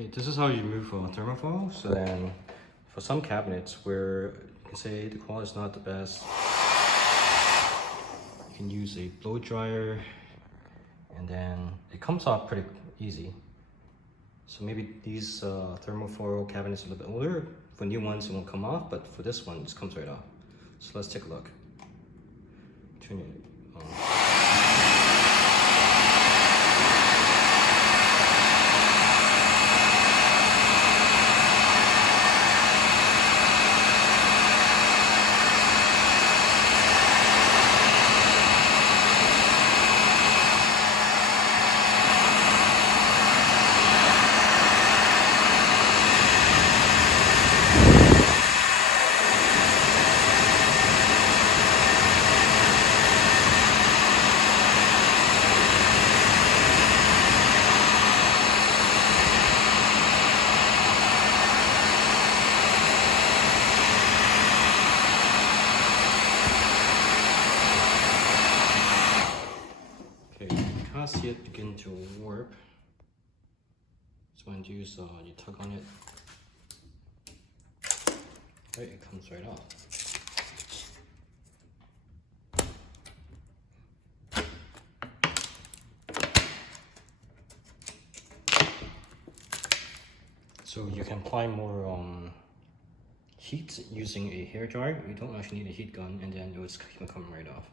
Okay, this is how you remove thermofoil. So then, for some cabinets where you can say the quality is not the best, you can use a blow dryer, and then it comes off pretty easy. So maybe these thermofoil cabinets are a little bit older. For new ones, it won't come off, but for this one, it just comes right off. So let's take a look. Turn it on. See it begin to warp. So when you use you tug on it, right, it comes right off. So you can apply more heat using a hair dryer. You don't actually need a heat gun, and then it will come right off.